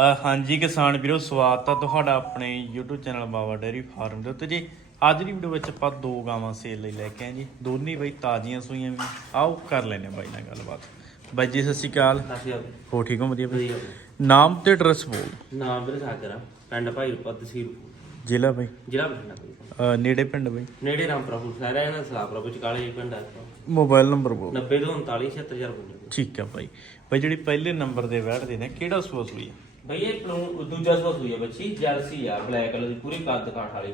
ਹਾਂਜੀ ਕਿਸਾਨ ਵੀਰੋ ਸਵਾਗਤ ਆ ਤੁਹਾਡਾ ਆਪਣੇ YouTube channel Baba dairy farm ਦੇ ਉੱਤੇ ਜੀ। ਅੱਜ ਦੀ ਵੀਡੀਓ ਵਿੱਚ ਆਪਾਂ ਦੋ ਗਾਵਾਂ ਸੇਲ ਲਈ ਲੈ ਕੇ ਆਏ ਜੀ। ਦੋਨੇ ਬਈ ਤਾਜ਼ੀਆਂ ਸੂਈਆਂ ਵੀ। ਆਓ ਕਰ ਲੈਨੇ ਬਾਈ ਨਾਲ ਗੱਲਬਾਤ। ਬਾਈ ਜੀ ਸਤਿ ਸ਼੍ਰੀ ਅਕਾਲ। ਹੋ ਠੀਕ ਹੋ? ਵਧੀਆ ਬਈ? ਨਾਮ ਤੇ ਐਡਰੈਸ ਬੋਲ। ਨਾਮ ਵੀਰੇ ਸਾਗਰ ਆ। ਪਿੰਡ ਭਾਈ ਰੂਪਾ ਤਹਿਸੀਲ ਜ਼ਿਲ੍ਹਾ ਬਾਈ? ਜ਼ਿਲ੍ਹਾ ਬਠਿੰਡਾ ਨੇੜੇ ਪਿੰਡ ਬਾਈ? ਨੇੜੇ ਰਾਮਪੁਰਾ ਫੂਲ ਸਾਰਾ ਇਹਨਾਂ ਸਲਾਪੁਰਾ ਵਿੱਚ ਕਾਲੇ ਪਿੰਡ ਆ। ਮੋਬਾਈਲ ਨੰਬਰ ਬੋਲ। 90 ਤੋਂ 39 76000 ਬੋਲੇ। ਠੀਕ ਆ ਬਾਈ। ਬਾਈ ਜਿਹੜੀ ਪਹਿਲੇ ਨੰਬਰ ਦੇ ਬੈਠਦੇ ਨੇ ਕਿਹੜਾ ਸੂਆ ਸੂਈ ਆ? ਭਈ ਇਹ ਨੂੰ ਦੂਜਾ ਸਵਾ ਸੂਈ ਆ ਬੱਚੀ ਜਰਸੀ ਆ ਬਲੈਕ ਕਲਰ ਦੀ ਪੂਰੀ ਕੱਦ ਕਾਠ ਵਾਲੀ।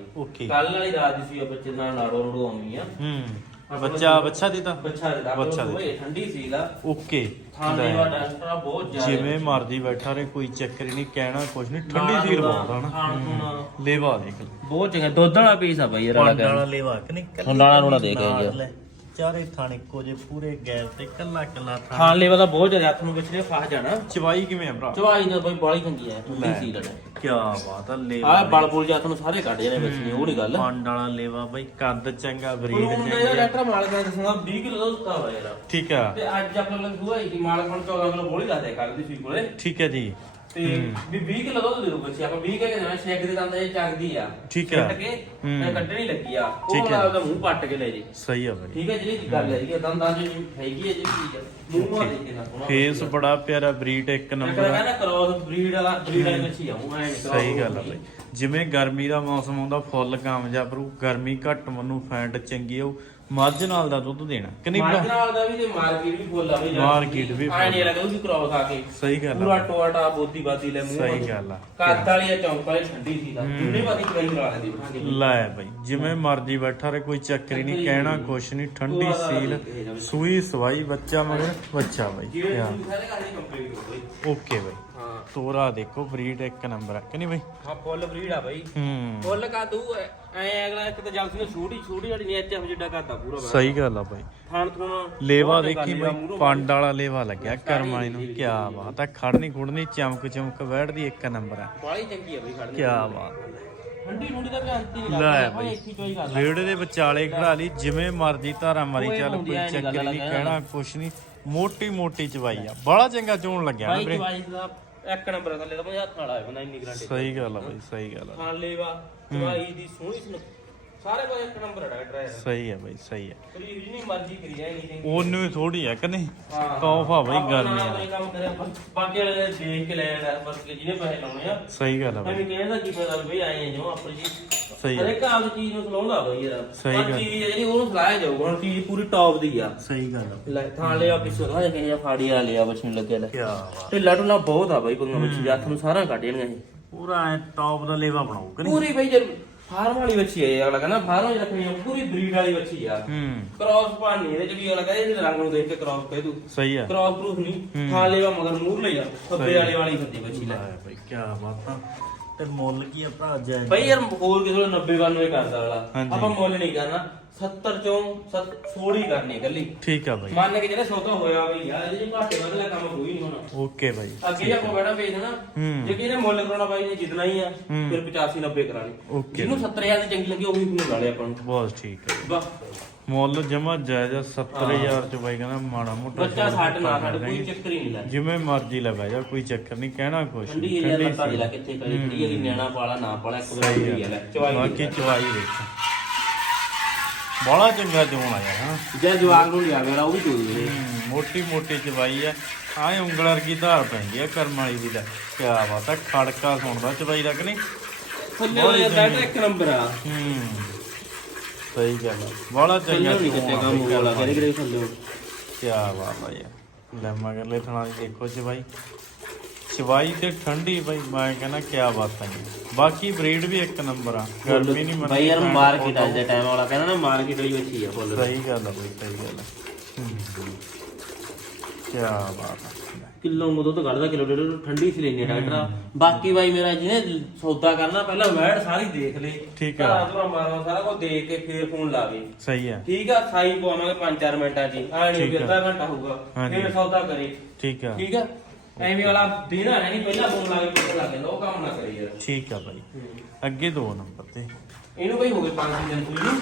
ਕੱਲ ਵਾਲੀ ਰਾਤ ਦੀ ਸੂਈ ਆ ਬੱਚੇ ਨਾਲ ਨਾੜੋ ਨੜੋ ਆਉਣੀ ਆ ਹੂੰ ਬੱਚਾ ਬੱਚਾ ਦੀ ਤਾਂ। ਬੱਚਾ ਦੇ ਬੱਚਾ ਬੱਚਾ ਦੇ। ਦੇ ਠੰਡੀ ਸੀਗਾ ਓਕੇ। ਥਾਣੇ ਵਾ ਡਾਕਟਰ ਬਹੁਤ ਜ਼ਿਆਦਾ ਜਿਵੇਂ ਮਰਜ਼ੀ ਬੈਠਾ ਰਹੇ ਕੋਈ ਚੱਕਰ ਹੀ ਨਹੀਂ ਕਹਿਣਾ ਕੁਝ ਨਹੀਂ। ਠੰਡੀ ਸੀਲ ਬਹੁਤ ਹਨਾ। ਖਾਣ ਖੂਣ ਲੇਵਾ ਦੇਖ ਲੈ। ਬਹੁਤ ਚੰਗਾ। ਦੁੱਧ ਵਾਲਾ ਪੀਸ ਆ ਬਈ ਯਾਰ ਪੰਡ ਵਾਲਾ ਲੇਵਾ ਕਿ ਨਹੀਂ? ਕੱਲੀ ਰੂਣਾ ਦੇ ਕੇ ਨਾਲ। ਲੈ। ਚਾਰੇ ਥਾਣੇ ਕੋ ਜੇ ਪੂਰੇ ਗੈਰ ਤੇ ਕੱਲਾ ਕੱਲਾ ਥਾਣਾ। ਖਾਣ ਲੈਵਾ ਤਾਂ ਬਹੁਤ ਜ਼ਿਆਦਾ ਹੱਥ ਨੂੰ ਵਿੱਚ ਨੇ ਫਸ ਜਾਣਾ। ਚਵਾਈ ਕਿਵੇਂ ਆ ਭਰਾ? ਚਵਾਈ ਨਾ ਬਈ ਬਾਲੀ ਚੰਗੀ ਆ ਠੰਡੀ ਸੀ ਲੜਾ ਕੀ ਬਾਤ ਆ ਲੇਵਾ ਆ ਬਲ ਬੁਲ ਜਾਂ ਤੁਹਾਨੂੰ ਸਾਰੇ ਕੱਢ ਜਾਣੇ ਵਿੱਚ ਨਹੀਂ ਉਹ ਨਹੀਂ ਗੱਲ। ਪੰਡ ਵਾਲਾ ਲੇਵਾ ਬਈ ਕੱਦ ਚੰਗਾ ਬਰੀਡ ਚੰਗੀ ਇਹ ਡਾਕਟਰ ਮਾਲਕ ਨੇ ਦੱਸਣਾ 20 ਕਿਲੋ ਦੁੱਧ ਦਿੱਤਾ ਵਾ ਯਾਰ। ਠੀਕ ਆ। ਤੇ ਅੱਜ ਆਪਣੇ ਕੋਲ ਦੂਆ ਹੀ ਕਿ ਮਾਲਕ ਹੁਣ 14 ਕਿਲੋ ਬੋਲੀ ਕੱਲ ਦੀ ਸੀ ਕੋਲੇ। ਠੀਕ ਹੈ ਜੀ। ਤੇ ਵੀ 20 ਕਿਲੋ ਦੁੱਧ ਦੇ ਦੋ ਬੱਚੀ ਆਪਾਂ 20 ਕਹਿ ਕੇ ਦੇਣਾ ਸ਼ੇਕ ਦੇ ਦੰਦ ਇਹ ਚੱਕਦੀ ਆ। ਠੀਕ ਆ। ਕੱਟ ਕੇ ਹੂੰ। ਤੇ ਕੱਢਣੀ ਲੱਗੀ ਆ। ਠੀਕ ਉਹ ਆ। ਨਾਲ ਉਹਦਾ ਮੂੰਹ ਪੱਟ ਕੇ ਲੈ ਜੀ। ਸਹੀ ਆ ਬਈ। ਠੀਕ ਹੈ ਜਿਹੜੀ ਗੱਲ ਹੈ। ਜੀ ਦੰਦਾਂ ਚ ਹੈਗੀ ਹੈ ਜਿਹੜੀ ਚੀਜ਼ ਮੂੰਹ ਨਾਲ ਦੇਖੇ ਨਾ ਸੋਹਣਾ। ਫੇਸ ਬੜਾ ਪਿਆਰਾ ਬਰੀਡ ਇੱਕ ਮੈਂ ਨੰਬਰ ਆ। ਕਹਿੰਦਾ ਕ੍ਰੋਸ ਬਰੀਡ ਵਾਲਾ ਬਰੀਡ ਵਾਲੀ ਬੱਚੀ ਆਉਂ ਐ ਨਹੀਂ ਸਹੀ ਗੱਲ ਆ ਬਈ। ਜਿਵੇਂ ਗਰਮੀ ਦਾ ਮੌਸਮ ਆਉਂਦਾ ਫੁੱਲ ਕਾਮਯਾਬ ਰੂ। ਗਰਮੀ ਘੱਟ ਮਨੂੰ ਫੈਂਟ ਚੰਗੀ ਆਉ ਮੱਝ ਨਾਲ ਦਾ ਦੁੱਧ ਦੇਣਾ। ਕਿ ਨਹੀਂ ਭਰਾ? ਮਾਰਕੀਟ ਨਾਲ ਦਾ ਵੀ ਤੇ ਮਾਰਕੀਟ ਵੀ ਫੁੱਲ ਆ ਵੀ ਮਾਰਕੀਟ ਵੀ ਐ ਨਹੀਂ ਲੱਗਦਾ ਵੀ ਕ੍ਰੋਸ ਆ ਕੇ। ਸਹੀ ਗੱਲ ਪੂਰਾ ਆ ਟੋਟਾ ਬੋਦੀ ਬਾਦੀ ਲੈ ਮੂੰਹ ਸਹੀ ਗੱਲ ਆ। ਕੱਦ ਵਾਲੀ ਆ ਚੌਂਕ ਵਾਲੀ ਠੰਡੀ ਸੀ ਦਾ ਜਿੰਨੇ ਬਾਦੀ ਚਵਾਈ ਕਰਾ ਲੈਂਦੀ ਬਿਠਾ ਕੇ। ਲੈ ਬਈ ਜਿਵੇਂ ਮਰਜ਼ੀ ਬੈਠਾ ਰਹੇ ਕੋਈ ਚੱਕਰ ਹੀ ਨਹੀਂ ਕਹਿਣਾ ਕੁਛ ਨਹੀਂ ਠੰਡੀ ਸੀਲ ਸੂਈ ਸਵਾਈ ਬੱਚਾ ਮਗਰ ਬੱਚਾ ਬਈ ਜਿਵੇਂ ਤੁਸੀਂ ਸਾਰੇ ਕੰਪਲੀਟ ਓਕੇ ਬਈ। ਹਾਂ ਤੋਰਾ ਦੇਖੋ ਬਰੀਡ ਇੱਕ ਨੰਬਰ ਆ। ਕਿ ਨਹੀਂ ਬਈ? ਹਾਂ ਫੁੱਲ ਬਰੀਡ ਆ ਬਈ। ਹੂੰ। ਫੁੱਲ ਕਾ ਦੂ ਐ ਅਗਲਾ ਇੱਕ ਤਾਂ ਜਲਦੀ ਨੂੰ ਛੋਟੀ ਛੋਟੀ ਵਾਲੀ ਨਹੀਂ ਐਚਐਫ ਜਿੱਡਾ ਕਰਦਾ ਪੂਰਾ। ਸਹੀ ਗੱਲ ਆ ਬਈ। ਥਾਣ ਥੂਣ ਲੇਵਾ ਦੇਖੀ ਬਈ ਪੰਡ ਵਾਲਾ ਲੇਵਾ ਲੱਗਿਆ ਕਰਮ ਵਾਲੀ ਨੂੰ। ਕੀ ਬਾਤ ਆ ਖੜਨੀ ਖੁੜਨੀ ਚਮਕ ਚਮਕ ਬੈਠਦੀ ਇੱਕ ਨੰਬਰ ਆ। ਬਾਲੀ ਚੰਗੀ ਆ ਬਈ ਖੜਨੀ ਕੀ ਬਾਤ ਆ। ਠੰਡੀ ਠੰਡੀ ਦਾ ਵੀ ਅੰਤ ਹੀ ਨਹੀਂ ਲੈ ਬਈ। ਇੱਕ ਹੀ ਚੋਈ ਕਰ ਰੇੜੇ ਦੇ ਵਿਚਾਲੇ ਖੜਾ ਲਈ ਜਿਵੇਂ ਮਰਜ਼ੀ ਧਾਰਾ ਮਾਰੀ ਚੱਲ ਕੋਈ ਚੱਕਰ ਨਹੀਂ ਕਹਿਣਾ ਕੁਛ ਨਹੀਂ। ਮੋਟੀ ਮੋਟੀ ਚਵਾਈ ਆ। ਬੜਾ ਚੰਗਾ ਚੋਣ ਲੱਗਿਆ ਬਾਈ ਵੀਰੇ। ਚਵਾਈ ਦਾ ਇੱਕ ਨੰਬਰ ਥੱਲੇ ਤਾਂ ਪੰਜਾਹ ਹੱਥ ਨਾਲ ਆਇਆ ਬੰਦਾ ਇੰਨੀ ਗਰੰਟੀ ਸਹੀ ਗੱਲ ਆ ਬਈ ਸਹੀ ਗੱਲ ਆ। ਖਾਣ ਲੇਵਾ ਚਵਾਈ ਦੀ ਸੋਹਣੀ ਸੁਣ। ਸਾਰੇ ਕੋਲ ਇੱਕ ਨੰਬਰ ਹੈ ਡਰਾਈਵਰ ਸਹੀ ਆ ਬਈ ਸਹੀ ਆ। ਕਰੀਬ ਜਿੰਨੀ ਮਰਜ਼ੀ ਕਰੀ ਜਾਏ ਨਹੀਂ ਉਹਨੂੰ ਹੀ ਥੋੜੀ ਆ ਕਿ ਨਹੀਂ? ਹਾਂ। ਕੌਫ ਆ ਬਈ ਗਰਮੀ ਆ। ਕੰਮ ਕਰਿਆ ਬਸ। ਬਾਕੀ ਵਾਲੇ ਦੇਖ ਕੇ ਲੈ ਲੈਣਾ ਬਸ ਕਿ ਜਿਹਨੇ ਪੈਸੇ ਲਾਉਣੇ ਆ। ਸਹੀ ਗੱਲ ਆ ਬਈ। ਐਵੇਂ ਕਹਿੰਦਾ ਕੀ ਪਤਾ ਵੀ ਆਏ ਜੋ ਆਪਣੀ ਜੀ ਸਹੀ ਆ। ਹਰੇਕ ਆਪ ਚੀਜ਼ ਨੂੰ ਸਲਾਉਂਦਾ ਬਈ ਯਾਰ। ਸਹੀ ਪਰ ਗੱਲ। ਚੀਜ਼ ਹੈ ਜਿਹੜੀ ਉਹਨੂੰ ਸਲਾਇਆ ਜਾਊਗਾ ਹੁਣ ਚੀਜ਼ ਪੂਰੀ ਟੌਪ ਦੀ ਆ। ਸਹੀ ਗੱਲ ਆ। ਲੈ ਥਾਂ ਲਿਆ ਪਿੱਛੋਂ ਨਾ ਕਿ ਜਾਂ ਫਾੜੀ ਆ ਲਿਆ ਨੂੰ ਲੱਗਿਆ ਲੈ। ਕੀ ਬਾਤ। ਤੇ ਲੜਨਾ ਬਹੁਤ ਆ ਬਈ ਪੰਗਾ ਵਿੱਚ ਜੱਥ ਨੂੰ ਸਾਰਾ ਕੱਢ ਜਾਣਗੇ ਇਹ ਪੂਰਾ ਐ ਟੌਪ ਦਾ ਲੇਵਾ ਬਣਾਓ ਕਿ ਨਹੀਂ? ਪੂਰੀ ਬਈ ਜਦ ਫਾਰਮ ਵਾਲੀ ਬੱਚੀ ਹੈ ਇਹ ਅਗਲਾ ਕਹਿੰਦਾ ਫਾਰਮ ਵਿੱਚ ਰੱਖਣੀ ਆ ਪੂਰੀ ਬਰੀਡ ਵਾਲੀ ਬੱਚੀ ਆ। ਹੂੰ। ਕ੍ਰਾਸ ਪਾਣੀ ਇਹਦੇ ਚ ਵੀ ਅਗਲਾ ਕਹਿੰਦਾ ਇਹਦੇ ਰੰਗ ਨੂੰ ਦੇਖ ਕੇ ਕ੍ਰਾਸ ਕਹਿ ਤੂੰ ਸਹੀ ਆ। ਕ੍ਰਾਸ ਪ੍ਰੂਫ ਨਹੀਂ ਥਾਂ ਲੇਵਾ ਮਗਰ ਮੂਰ ਲਈ ਆ ਖੱਬੇ ਵਾਲੇ ਵਾਲੀ ਹੁੰਦੀ ਬੱਚੀ ਲੈ। ਲੈ ਬਈ ਕੀ ਬਾਤ ਆ। ਤੇ ਮੁੱਲ ਕੀ ਆ ਭਰਾ ਜੈ ਬਈ ਯਾਰ ਹੋਰ ਕਿਸੇ ਨੂੰ 90 92 ਕਰਦਾ ਵਾਲਾ ਹਾਂਜੀ। ਆਪਾਂ ਮੁੱਲ ਨਹੀਂ ਕਰਨਾ 70 ਚੋਂ 16 ਹੀ ਕਰਨੀ ਇਕੱਲੀ। ਠੀਕ ਆ ਬਈ। ਮੰਨ ਕੇ ਜਿਹੜਾ ਸੌਦਾ ਹੋਇਆ ਬਈ ਯਾਰ ਇਹਦੇ ਚ ਘਾਟੇ ਵਾਲਾ ਕੰਮ ਕੋਈ ਨਹੀਂ ਹੋਣਾ। ਓਕੇ ਬਾਈ। ਅੱਗੇ ਜੇ ਆਪਾਂ ਬੜਾ ਵੇਚ ਦੇਣਾ ਹੂੰ। ਜੇ ਕਿਹਨੇ ਮੁੱਲ ਕਰਾਉਣਾ ਬਾਈ ਨੇ ਜਿੱਦਣਾ ਹੀ ਆ ਫਿਰ 85 90 ਕਰਾਣੀ ਓਕੇ ਜਿਹਨੂੰ 70000 ਦੀ ਚੰਗੀ ਲੱਗੀ ਉਹ ਵੀ ਨੂੰ ਲਾ ਲਿਆ ਆਪਾਂ ਨੂੰ। ਬਹੁਤ ਠੀਕ ਹੈ ਬਸ। ਮੁੱਲ ਜਮਾ ਜਾਇਜ਼ ਆ, 70000 ਚ ਬਾਈ ਕਹਿੰਦਾ ਮਾੜਾ ਮੋਟਾ ਬੱਚਾ ਛੱਡ ਨਾ ਛੱਡ ਕੋਈ। ਚੱਕਰ ਹੀ ਨਹੀਂ ਲੈ। ਜਿਵੇਂ ਮਰਜ਼ੀ ਲੈ ਬਹਿ ਜਾ ਕੋਈ ਚੱਕਰ ਨਹੀਂ ਕਹਿਣਾ ਕੁਛ ਠੰਡੀ ਨਹੀਂ, ਏਰੀਆ ਦੀ। ਲੈ ਕਿੱਥੇ ਕਰੀ ਠੰਡੀ ਏਰੀ ਨਿਆਣਾ ਪਾਲਾ ਨਾ ਪਾਲਾ ਇੱਕ ਦੋ ਹੀ ਆ ਲੈ ਚਵਾਈ ਬਾਕੀ ਚਵਾਈ ਦੇਖ ਬੜਾ ਚੰਗਾ ਚੋਣ ਆ ਯਾਰ ਹਾਂ ਜੇ ਜਵਾਗ ਨੂੰ ਲਿਆ ਮੇਰਾ ਉਹ ਵੀ ਚੋਈ ਦੇ ਮੋਟੀ ਮੋਟੀ ਚਵਾਈ ਆ। ਆਏ ਉਂਗਲ ਵਰਗੀ ਧਾਰ ਪੈਂਦੀ ਆ ਕਰਮ ਵਾਲੀ ਦੀ ਲੈ। ਕੀ ਬਾਤ ਆ ਖੜਕਾ ਸੁਣਦਾ ਚਵਾਈ ਦਾ ਕਿ ਨਹੀਂ? ਥੱਲੇ ਵਾਲੇ ਬੈਟਰ ਇੱਕ ਨੰਬਰ ਆ। ਹੂੰ। ਸਹੀ ਗੱਲ ਆ। ਬੜਾ ਥੱਲੇ ਚੰਗਾ ਨਹੀਂ ਕਿਤੇ ਕੰਮ ਹੋ ਵਾਲਾ ਕਿਹੜੇ ਕਿਹੜੇ ਥੱਲੇ ਕੀ ਬਾਤ ਆ ਯਾਰ। ਲੈ ਮਗਰਲੇ ਥਣਾ ਦੀ ਦੇਖੋ ਚਵਾਈ ਚਵਾਈ ਤੇ ਠੰਡੀ ਬਈ ਮੈਂ ਕਹਿੰਦਾ ਕੀ ਬਾਤ ਹੈ ਬਾਕੀ ਬਰੀਡ ਵੀ ਇੱਕ ਨੰਬਰ ਆ। ਗਰਮੀ ਨਹੀਂ ਮੰਨਦੀ ਬਾਈ ਯਾਰ ਭੈਣ ਮਾਰਕੀਟ ਅੱਜ ਦੇ ਟਾਈਮ ਵਾਲਾ। ਕਹਿੰਦਾ ਨਾ ਮਾਰਕੀਟ ਵਾਲੀ ਬੱਚੀ ਆ ਫੁੱਲ। ਸਹੀ ਗੱਲ ਆ ਬਈ ਸਹੀ ਗੱਲ ਆ। ਕੀ ਬਾਤ ਆ। ਕਿਲੋ ਮੋਦੋ ਤੋਂ ਕੱਢਦਾ ਕਿਲੋ ਡੇਢ ਕਿਲੋ ਠੰਡੀ ਸੀ ਲੈਣੀ ਡਾਕਟਰ ਬਾਕੀ ਬਾਈ ਮੇਰਾ ਜਿਹਨੇ ਸੌਦਾ ਕਰਨਾ ਪਹਿਲਾਂ ਵੈੜ ਸਾਰੀ ਦੇਖ ਲੈ। ਠੀਕ ਆ। ਤੋਂ ਮਾਰਵਾ ਸਾਰਾ ਕੁਝ ਦੇਖ ਕੇ ਫੇਰ ਫੋਨ ਲਾਵੇ ਸਹੀ ਆ। ਠੀਕ ਆ ਸਾਈ ਪਵਾਵਾਂਗੇ 5-4 ਮਿੰਟਾਂ ਹੀ। ਆ ਨਹੀਂ ਠੀਕ ਕਿ ਆ। ਅੱਧਾ ਘੰਟਾ ਹੋਊਗਾ ਹਾਂਜੀ। ਫੇਰ ਸੌਦਾ ਕਰੇ। ਠੀਕ ਆ। ਠੀਕ ਆ? ਐਵੇਂ ਵਾਲਾ ਦੇਣਾ ਹੈ ਨਹੀਂ ਪਹਿਲਾਂ ਫੋਨ ਲਾ ਕੇ ਪਤਾ ਲੱਗ ਜਾਂਦਾ ਉਹ ਕੰਮ ਨਾ ਕਰੇ ਯਾਰ। ਠੀਕ ਆ ਬਾਈ। ਅੱਗੇ ਦੋ ਨੰਬਰ ਤੇ। ਇਹਨੂੰ ਬਈ ਹੋ ਗਏ 5 ਦਿਨ ਨੂੰ।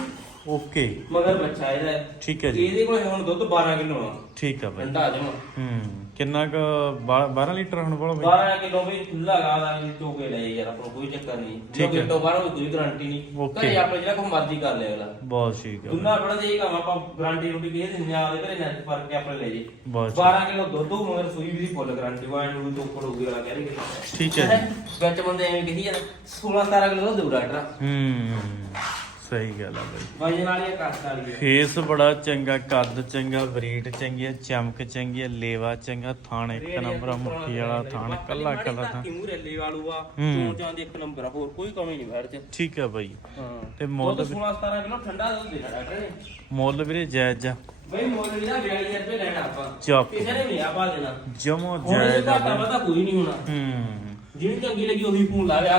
ਓਕੇ। ਮਗਰ ਬੱਚਾ ਇਹਦਾ। ਠੀਕ ਹੈ ਜੀ। ਇਹਦੇ ਕੋਲ ਹੁਣ ਦੁੱਧ 12 ਕਿਲੋ ਆ। ਠੀਕ ਆ ਬਾਈ। ਠੰਡਾ ਜਮਾ ਹੂੰ। ਕਿੰਨਾ ਕ 12 ਲੀਟਰ ਹੁਣ ਕੋਲ ਬਈ? 12 ਕਿਲੋ ਵੀ ਖੁੱਲਾ ਗਾ ਦਾ ਵੀ ਚੋਕੇ ਲਏ ਯਾਰ ਆਪਾਂ ਨੂੰ ਕੋਈ ਚੱਕਰ ਨਹੀਂ। ਜੋ ਹੈ। ਕਿਲੋ ਬਾਹਰੋਂ ਕੋਈ ਗਾਰੰਟੀ ਨਹੀਂ. ਘਰੇ ਆਪਣੇ ਜਿਹੜਾ ਕੋਈ ਮਰਜ਼ੀ ਕਰ ਲੈ ਅਗਲਾ। ਬਹੁਤ ਠੀਕ ਹੈ। ਦੁੱਲਾ ਬੜਾ ਦੇ ਕੰਮ ਆਪਾਂ ਗਾਰੰਟੀ ਰੋਟੀ ਦੇ ਦਿੰਦੇ ਆ ਉਹਦੇ ਘਰੇ ਨੈਟ ਫ਼ਰਕ ਕੇ ਆਪਣੇ ਲੈ ਜੇ ਬਹੁਤ 12 ਕਿਲੋ ਦੁੱਧ ਹੋਊ ਮਗਰ ਸੂਈ ਵੀ ਫੁੱਲ ਗਾਰੰਟੀ ਵਾਂ ਨੂੰ ਤੋਕੜ ਹੋਊਗੀ ਵਾਲਾ ਕਹਿ ਰਹੇ ਠੀਕ ਹੈ ਜੀ। ਵਿੱਚ ਬੰਦੇ ਐਵੇਂ ਕਹੀ ਜਾਂਦਾ 16 17 ਕਿਲੋ ਦੁੱਧ ਡਾਕਟਰ। ਹੂੰ। ਸਹੀ ਗੱਲ ਆ ਬਈ। ਵਜਨ ਵਾਲੀ ਆ ਕੱਟ ਵਾਲੀ ਆ। ਫੇਸ ਬੜਾ ਚੰਗਾ ਕੱਦ ਚੰਗਾ ਬਰੀਡ ਚੰਗੀ ਆ ਚਮਕ ਚੰਗੀ ਆ ਲੇਵਾ ਚੰਗਾ ਥਾਣ ਇੱਕ ਨੰਬਰ ਆ ਮੁੱਠੀ ਵਾਲਾ ਥਾਣ ਕੱਲਾ ਕੱਲਾ ਥਾਣ ਧਾਤੀ ਮੂੰਹ ਰੈਲੀ ਵਾਲੂ ਆ ਹੂੰ। ਚੋਂ ਚਾਂ ਦੇ ਇੱਕ ਨੰਬਰ ਆ ਹੋਰ ਕੋਈ ਕਮੀ ਨਹੀਂ ਬੈਠ ਚ। ਠੀਕ ਆ ਬਾਈ। ਹਾਂ। ਤੇ ਮੁੱਲ ਮੁੱਲ 16 17 ਕਿਲੋ ਠੰਡਾ ਦੁੱਧ ਦੇਣਾ ਡਾਕਟਰ ਨੇ। ਮੁੱਲ ਵੀਰੇ ਜਾਇਜ਼ ਆ। ਬਈ ਮੁੱਲ ਵੀ ਨਾ 42000 ਰੁਪਏ ਲੈਣਾ ਆਪਾਂ। ਚੱਕ ਕਿਸੇ ਨੇ ਵੀ ਆ ਪਾ ਦੇਣਾ। ਜਮੋ ਹੁਣ ਇਹ ਜਾਇਜ਼ ਆ ਘਾਟਾ ਬਾਈ। ਵਾਧਾ ਕੋਈ ਨਹੀਂ ਹੋਣਾ। ਹੂੰ। ਜਿਹਨੂੰ ਚੰਗੀ ਲੱਗੀ ਉਹੀ ਫੋਨ ਲਾਵੇ ਆ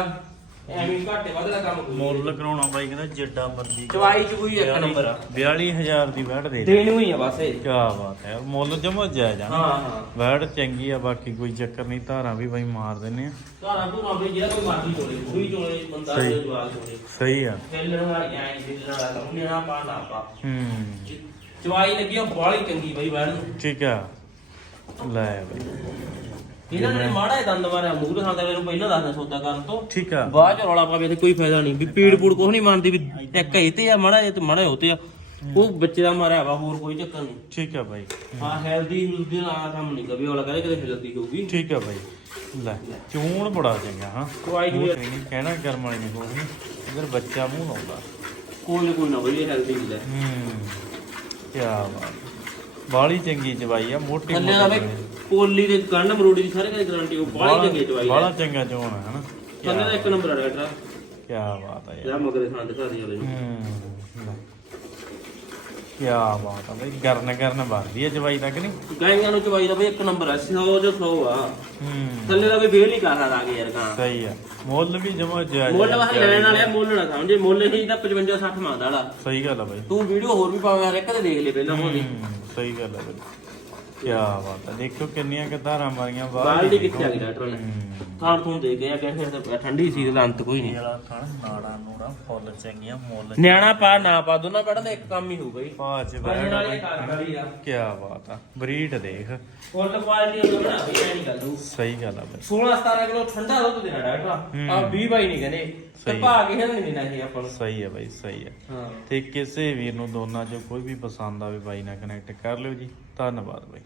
ਐਵੇਂ ਘਾਟੇ ਵਾਧੇ ਦਾ ਕੰਮ ਕੋਈ। ਮੁੱਲ ਕਰਾਉਣਾ ਬਾਈ ਕਹਿੰਦਾ ਜਿੱਡਾ ਮਰਜ਼ੀ ਚਵਾਈ ਚ ਕੋਈ ਇੱਕ ਨੰਬਰ ਆ 42000 ਦੀ ਬੈਠ ਦੇ ਦੇ। ਦੇਣ ਨੂੰ ਹੀ ਆ ਬਸ ਇਹ। ਕੀ ਬਾਤ ਹੈ ਮੁੱਲ ਜਮੋ ਜਾਇਜ਼ ਆ ਹਾਂ ਹਾਂ। ਬੈਠ ਚੰਗੀ ਆ ਬਾਕੀ ਕੋਈ ਚੱਕਰ ਨਹੀਂ ਧਾਰਾਂ ਵੀ ਬਾਈ ਮਾਰ ਦਿੰਨੇ ਆ। ਸਾਰਾ ਪੂਰਾ ਵੀ ਜਿਹੜਾ ਕੋਈ ਮਰਜ਼ੀ ਚੋਲੇ ਕੋਈ ਚੋਲੇ ਬੰਦਾ ਸਹੀ। ਦੇ ਜਵਾਬ ਚੋਲੇ। ਸਹੀ ਆ। ਖੇਲਣ ਵਾਲੀ ਐਂ ਖੇਲਣ ਵਾਲਾ ਕੰਮ ਨਹੀਂ ਨਾ ਪਾਣਾ ਆਪਾਂ। ਹੂੰ। ਚ- ਚਵਾਈ ਲੱਗੀ ਆ ਬਾਲੀ ਚੰਗੀ ਬਈ ਬੈਠ ਨੂੰ। ਠੀਕ ਆ। ਲੈ ਬਾਈ। ਇਹਨਾਂ ਨੇ ਮਾੜਾ ਜਿਹਾ ਦੰਦ ਮਾਰਿਆ ਮੂੰਹ ਦਿਖਾਉਂਦਾ ਮੈਨੂੰ ਪਹਿਲਾਂ ਦੱਸਦਾ ਸੌਦਾ ਕਰਨ ਤੋਂ। ਠੀਕ ਆ। ਬਾਅਦ ਚ ਰੌਲਾ ਪਾਵੇ ਤੇ ਕੋਈ ਫਾਇਦਾ ਨਹੀਂ ਵੀ ਪੀੜ ਪੂੜ ਕੁਛ ਨਹੀਂ ਮੰਨਦੀ ਵੀ ਇੱਕ ਹੀ ਤੇ ਆ ਮਾੜਾ ਜਿਹਾ ਤੇ ਮਾੜਾ ਜਿਹਾ ਉਹ ਤੇ ਆ। ਉਹ ਬੱਚੇ ਦਾ ਮਾਰਿਆ ਵਾ ਹੋਰ ਕੋਈ ਚੱਕਰ ਨਹੀਂ। ਠੀਕ ਆ ਬਾਈ। ਹਾਂ ਹੈਲਦੀ ਹੁਲਦੀ ਨਾਲ ਕੰਮ ਨਹੀਂ ਕਦੇ ਵਾਲਾ ਕਹੇ ਕਿਤੇ ਹੈਲਦੀ ਹੋਊਗੀ। ਠੀਕ ਆ ਬਾਈ। ਲੈ ਚੂਣ ਬੜਾ ਚੰਗਾ ਹਾਂ। ਨਹੀਂ ਕਹਿਣਾ ਕਰਮ ਵਾਲੀ ਨਹੀਂ ਹੋਣੀ। ਇਧਰ ਬੱਚਾ ਮੂੰਹ ਲਾਉਂਦਾ। ਕੋਈ ਨਾ ਕੋਈ ਨਾ ਬਈ ਹੈਲਦੀ ਹੁੰਦਾ। ਹੂੰ। ਕੀ ਬਾਤ। ਬਾਲੀ ਚੰਗੀ ਜਵਾਈ ਆ ਮੋਟੀ ਬਈ ਪੋਲੀ ਦੇ ਗੰਢ ਮਰੋੜੀ ਦੀ ਸਾਰੇ ਕਦੇ ਗਾਰੰਟੀ ਉਹ ਬਾਹਲੀ ਚੰਗੀ ਚਵਾਈ ਹੈ। ਚੰਗਾ ਚੋਣ ਹੈ ਹਨਾ? ਥੱਲੇ ਦਾ ਇੱਕ ਨੰਬਰ ਆ ਡਾਕਟਰ ਕੀ ਬਾਤ ਹੈ ਯਾਰ। ਮਗਰੇ ਥਾਂ ਦਿਖਾ ਦੀ ਵਾਲੇ ਹੂੰ ਕੀ ਬਾਤ ਆ ਬਈ ਗਰਨ ਗਰਨ ਵੱਧਦੀ ਹੈ ਜਵਾਈ ਤੱਕ ਨਹੀਂ ਗਾਈਆਂ ਨੂੰ ਚਵਾਈ ਦਾ ਬਈ ਇੱਕ ਨੰਬਰ ਆ 100 ਜੋ 100 ਆ। ਹੂੰ। ਥੱਲੇ ਦਾ ਕੋਈ ਵੇਲ ਨਹੀਂ ਕਰਦਾ ਆ ਗਿਆ ਯਾਰ ਗਾਂ। ਸਹੀ ਆ। ਮੁੱਲ ਵੀ ਜਮਾ ਜਾਇਜ਼ ਮੁੱਲ ਵਾਹ ਲੈਣ ਵਾਲੇ ਆ, ਮੁੱਲ ਨਾ ਸਮਝੇ ਮੁੱਲ ਹੀ ਤਾਂ 55 60 ਮੰਗਦਾ ਵਾਲਾ। ਸਹੀ ਗੱਲ ਆ ਬਈ। ਤੂੰ ਵੀਡੀਓ ਹੋਰ ਵੀ ਪਾਵੇਂ ਹਰ ਇੱਕ ਤੇ ਦੇਖ ਲੈ ਪਹਿਲਾਂ ਹੋਣੀ ਹੂੰ, ਸਹੀ ਗੱਲ ਹੈ ਬਈ। ਕੀ ਬਾਤ ਹੈ। ਦੇਖੋ ਕਿੰਨੀਆਂ ਕਧਾਰਾਂ ਮਾਰੀਆਂ ਬਾਹਰ ਦੀ ਕਿੱਥੇ ਆ ਗਈ ਡਾਕਟਰ ਨੇ ਥਾਂ ਥੂੰ ਦੇ ਕੇ ਆ ਕਹਿੰਦੇ ਫਿਰ ਠੰਡੀ ਸੀ ਤੇ ਅੰਤ ਕੋਈ ਨਹੀਂ। ਜਿਹੜਾ ਥਣ ਨਾੜਾ ਨੂੜਾ ਫੁੱਲ ਚੰਗੀਆਂ ਮੁੱਲ ਨਿਆਣਾ ਪਾ ਨਾ ਪਾ ਦੋਨਾਂ ਪੜਨ ਇੱਕ ਕੰਮ ਹੀ ਹੋਊਗਾ ਜੀ ਵਾਲੀ ਆ। ਕੀ ਬਾਤ ਆ। ਬਰੀਡ ਦੇਖ। ਫੁੱਲ ਕੁਆਲਿਟੀ ਉਹ ਬਣਾ ਵੀ ਐ ਨਹੀਂ ਗੱਲ ਤੂੰ ਸਹੀ ਗੱਲ ਆ ਬਈ। 16 17 ਕਿਲੋ ਠੰਡਾ ਦੁੱਧ ਦੇਣਾ ਡਾਕਟਰ ਆ। 20 ਬਾਈ ਨਹੀਂ ਕਹਿੰਦੇ। ਤੇ ਸਹੀ। ਭਾ ਕੇ ਨਹੀਂ ਦੇਣਾ ਇਹ ਆਪਾਂ ਨੂੰ। ਸਹੀ ਹੈ ਬਾਈ ਸਹੀ ਹੈ ਹਾਂ। ਤੇ ਕਿਸੇ ਵੀਰ ਨੂੰ ਦੋਨਾਂ ਚੋਂ ਕੋਈ ਵੀ ਪਸੰਦ ਆਵੇ ਬਾਈ ਨਾਲ ਕਨੈਕਟ ਕਰ ਲਿਓ ਜੀ। ਧੰਨਵਾਦ ਬਾਈ।